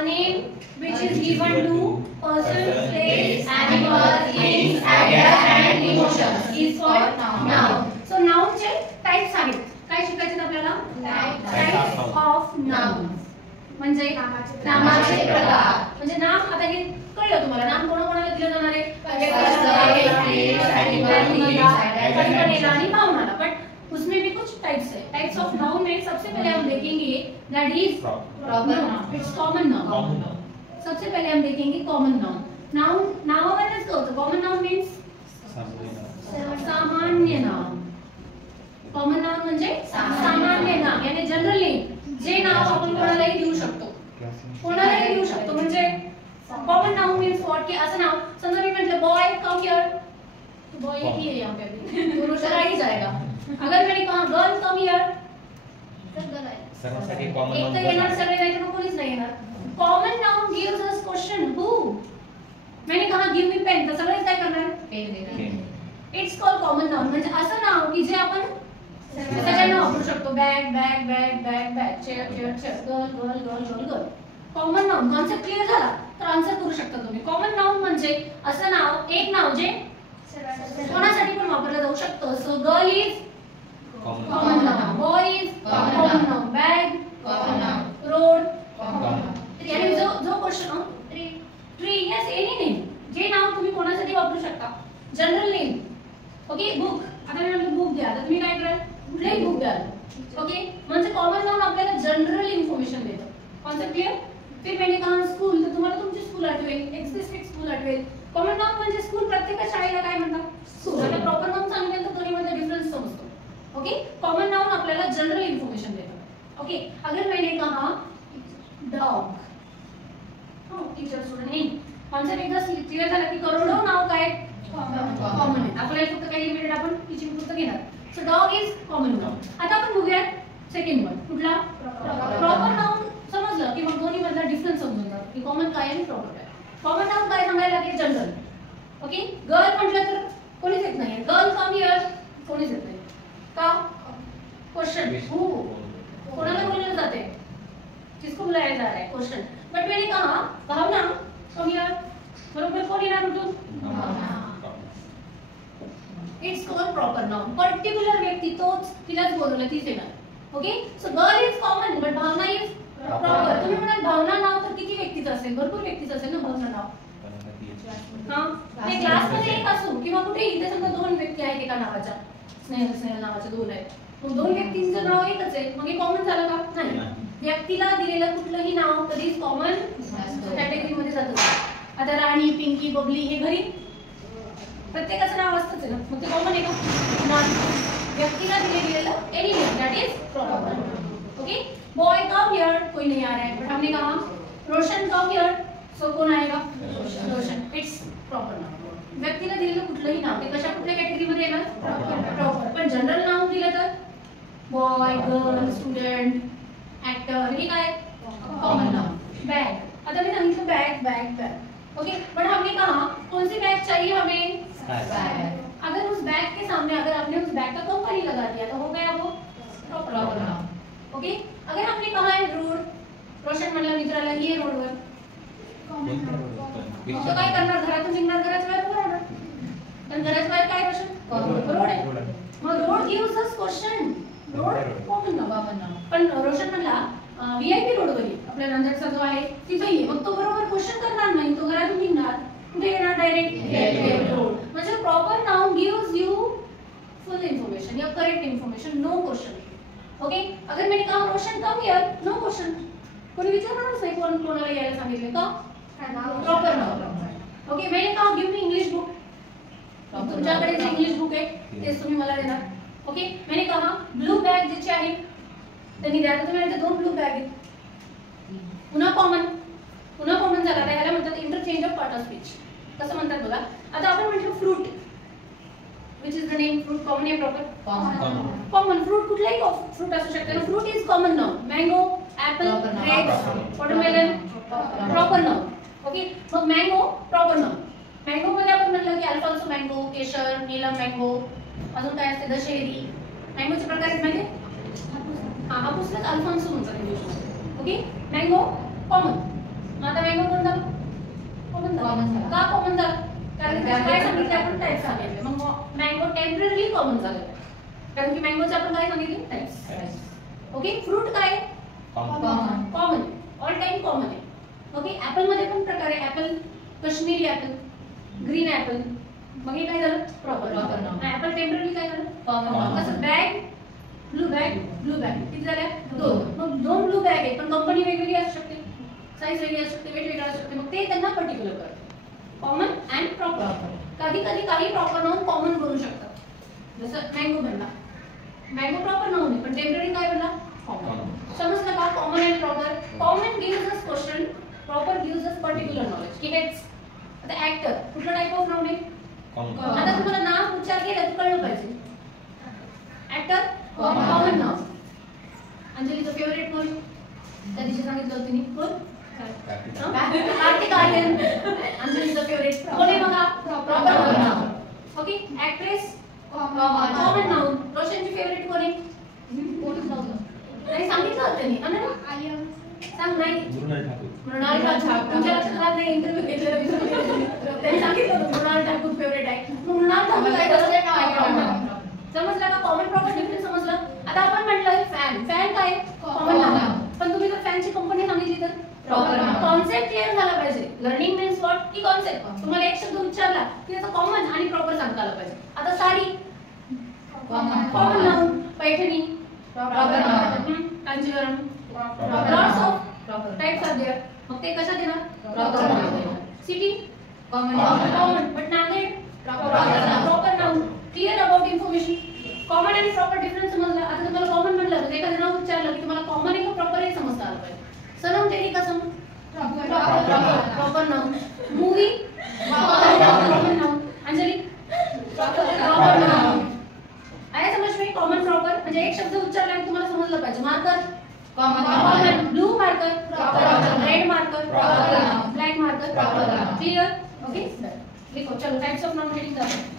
a name which is given to person, place, animal, things, idea and emotions is called noun. So noun चे types आहेत. काय शिकायचे आपल्याला? Types of noun. म्हणजे नामाचे प्रकार. म्हणजे नाम आता हे कळलं तुम्हाला. नाम कोणाकोणाला दिलं जाणार आहे? आणि भावनाला. बट उसमें भी कुछ टाइप्स है. टाइप्स ऑफ नाउन में सबसे पहले हम देखेंगे that is proper noun. It's common noun. सबसे पहले हम देखेंगे कॉमन नाउन. नाउन नावावरच कळतं. कॉमन नाउन मीन्स सामान्य नाम. कॉमन नाउन म्हणजे सामान्य नाम. यानी जनरल नेम. जे नाव आपण कोणालाही देऊ शकतो. कोणालाही देऊ शकतो. म्हणजे कॉमन नाउन मीन्स व्हाट की असं नाव समजा मी म्हटलं बॉय कम हियर तो बॉय एक ही है यहाँ पे अभी तो चला ही जाएगा. अगर मैंने कहा girl come here sub girl आहे. सर्वांसाठी कॉमन नाउन. एक तर येणार सगळे नाही तर कोणीच नाही येणार. Common noun gives us question who. मैंने कहा गिव मी पेन तर सगळेच काय करणार? पेन देणार. It's called common noun. म्हणजे असं नाव की जे आपण सगळ्यांना वापरू शकतो. Bag bag bag bag bag chair chair chair girl girl girl girl girl. Common noun concept clear झाला तर आन्सर करू शकता तुम्ही. कॉमन नाउन म्हणजे असं नाव एक नाव जे कोणासाठी पण वापरलं जाऊ शकतं. So girl is common noun. Boy is common noun. Bag common noun. Road यानी जो question tree yes any name जे नाव तुम्ही कोणासाठी वापरू शकता. General name. ओके. बुक आता मी म्हटलं बुक द्या तर तुम्ही काय कराल? कुठलेही बुक द्याल. ओके. म्हणजे कॉमन नाउन आपल्याला जनरल इन्फॉर्मेशन देतं. Concept clear? फिर मैंने कहा स्कूल तर तुम्हाला तुमची स्कूल आठवेल. एक स्पेसिफिक स्कूल आठवेल. कॉमन नाउन म्हणजे स्कूल. प्रत्येक शाळेला काय म्हणतात? स्कूल. आता प्रॉपर नाउन सांगितलं तर दोन्हीमध्ये डिफरन्स समजतो. ओके. कॉमन नाउन आपल्याला जनरल इन्फॉर्मेशन देतं. ओके. अगर मैंने कहा डॉग हो टीचर स्टुडंट नाही कॉन्सेप्ट एकदा क्लिअर झाला की करोडो नाव काय कॉमन आहे. आपल्याला फक्त काही लिमिटेड आपण टीचिंग पुरतं घेणार. So dog is common noun. आता आपण बघूया सेकंड वन कुठला? Proper noun. समजलं की मग दोन्ही मधला डिफरन्स समजून जातो की कॉमन काय आणि प्रॉपर काय. कॉमन नाउन काय सांगायला लागेल? जनरल. ओके. गर्ल म्हटलं तर कोणीच येत नाही. गर्ल कम हियर कोणीच येत नाही. का? क्वेश्चन हु कोणाला बोललं जाते? किसको बुलाया जा रहा है? क्वेश्चन. बट मैंने कहा भावना कम हियर बरोबर कोण येणार उठून? Bhavana. It's called proper noun. Particular व्यक्ती तोच तिलाच बोलवलं तीच येणार. Okay. So girl is common but Bhavana is proper. तुम्ही म्हणाल भावना नाव तर किती व्यक्तीचं असेल? भरपूर व्यक्तीचं असेल ना भावना नाव. हां. ते क्लासमध्ये एक असो किंवा कुठेही इथे समजा दोन व्यक्ती आहेत एका नावाच्या. स्नेहल स्नेहल नावाचे दोन आहेत. मग दोन व्यक्तींचं नाव एकच आहे. मग हे कॉमन झालं का? नाही. व्यक्तीला दिलेलं कुठलंही नाव कधीच कॉमन कॅटेगरीमध्ये जातं. आता राणी पिंकी बबली हे घरी प्रत्येकाचं नाव असतंच आहे ना. मग ते कॉमन आहे का? व्यक्तीला दिलेलं any name that is proper. Okay. Boy come here कोई नहीं आ रहा है बट हमने कहा रोशन कम हियर सो कौन आएगा? रोशन. It's proper noun. व्यक्तीला दिलेलं कुठलंही नाव ते कशा कुठल्या कॅटेगरीमध्ये येणार? प्रॉपर. पण जनरल नाव दिलं तर बॉय गर्ल स्टुडंट ऍक्टर हे काय? Common noun. बैग आता मैं सांगितलं bag bag bag. Okay. But हमने कहा कौन सी बैग चाहिए हमें? बैग. अगर उस बैग के सामने अगर आपने उस बैग का कंपनी लगा दिया तो हो गया वो प्रॉपर नाउन. ओके. अगर हमने कहा है रोड रोशन म्हणला मित्राला ये रोडवर तो काय करणार? घरातून निघणार घराच्या बाहेर उभं राहणार. पण घराच्या बाहेर काय रोशन? रोड आहे. मग road gives us question. Road common noun. पण रोशन म्हणला व्हीआयपी रोडवर ये आपल्या नंदरचा जो आहे तिथे ये. मग तो बरोबर क्वेश्चन करणार नाही. तो घरातून निघणार कुठे येणार? Direct road. म्हणजे proper noun gives you full information या correct information. No question. Okay. अगर मैंने कहा Roshan come here no question. कोणी विचारणारच नाही कोण कोणाला यायला सांगितलं का? Proper noun. ओके. मैंने कहा गिव मी इंग्लिश बुक. तुमच्याकडे जे इंग्लिश बुक आहे तेच तुम्ही मला देणार. ओके. मैंने कहा ब्लू बॅग ज्याची आहे त्यांनी द्या. तर तुम्ही दोन ब्लू बॅग आहेत. पुन्हा कॉमन झाला. त्याला म्हणतात interchange of part of speech. कसं म्हणतात बघा. आता आपण म्हटलं fruit which is the name fruit common या proper? Common. Fruit कुठलाही fruit असू शकते ना. Fruit is common noun. Mango, apple, grapes, watermelon, proper noun. Okay. मग mango proper noun. Mango मध्ये आपण म्हटलं की अल्फान्सो मँगो, केशर, नीलम मँगो, अजून काय असते दशेरी. मँगोचे प्रकार आहेत माहिती? हापूसलाच अल्फान्सो म्हणतात इंग्लिशमध्ये. Okay. Mango common. Already common झालेलं आहे, कारण की मँगोचे आपण काय सांगितले टाइप्स. ओके, फ्रूट काय कॉमन, ऑल टाइम कॉमन आहे. ओके, ऍपल मध्ये पण प्रकार आहे, apple Kashmiri apple, green apple. मग हे काय झालं प्रॉपर नाउन. ऍपल टेम्पररी काय झालं कॉमन. कसं बॅग, ब्लू बॅग किती झाल्या 2. मग 2 ब्लू बॅग आहे, पण कंपनी वेगवेगळी असू शकते, साईज वेगळी असू शकते, वेट वेगळा असू शकते. मग ते त्यांना पर्टिक्युलर करतात कॉमन अँड प्रॉपर. कधी कधी काही प्रॉपर नाउन कॉमन बनू शकतात, जसं मँगो बनला, मँगो प्रॉपर नाउन आहे पण टेम्पररी काय बनला कॉमन. समजलं का common and proper. Common gives us question, proper gives us particular knowledge. की हेच आता ऍक्टर कुठला टाइप ऑफ नाउन आहे. आता तुम्हाला नाव उच्चार केलं तर कळलं पाहिजे. Actor common noun. अंजलीचं फेवरेट कोण, त्या दिवशी सांगितलं होतं मी कोण, कार्तिक आर्यन. अंजलीचं फेवरेट कोण आहे बघा, proper noun. Okay, actress common noun. रोशनची फेवरेट कोण आहे, नाही सांगितलं होतं त्यांनी सांग नाही, मृणाल ठाकूर. तुमच्या लक्षात नाही, इंटरव्ह्यू घेतलेला त्यांनी सांगितलं होतं मृणाल ठाकूर फेवरेट आहे. मृणाल ठाकूर काय करत समजलं का. कॉमन प्रॉपर डिफरन्स समजलं. आता आपण म्हटलं फॅन, फॅन काय कॉमन नाउन, पण तुम्ही जर फॅनची कंपनी सांगितली तर प्रॉपर नाउन. कॉन्सेप्ट क्लिअर झाला पाहिजे. लर्निंग मीन्स व्हॉट की कॉन्सेप्ट. तुम्हाला एक शब्द उच्चारला की त्याचा कॉमन आणि प्रॉपर सांगता आलं पाहिजे. आता sari common noun, Paithani proper noun, Kanjeevaram lots of types are there. मग ते कशा देणार proper noun. City common but Nanded proper noun. Clear about information. Common आणि प्रॉपर डिफरन्स समजला. आता तुम्हाला कॉमन म्हटलं तर एखादं नाव उच्चारलं की तुम्हाला कॉमन आहे का प्रॉपर आहे समजता आलं पाहिजे. Sanam Teri Kasam proper noun. Movie common noun. Anjali proper noun. आया समझ में. कॉमन प्रॉपर म्हणजे एक शब्द उच्चारला की तुम्हाला समजलं पाहिजे. Marker common, blue marker proper, red marker proper, black marker proper. Clear. Okay, लिखो. चलो टाइप्स ऑफ नाउन रीडिंग करो.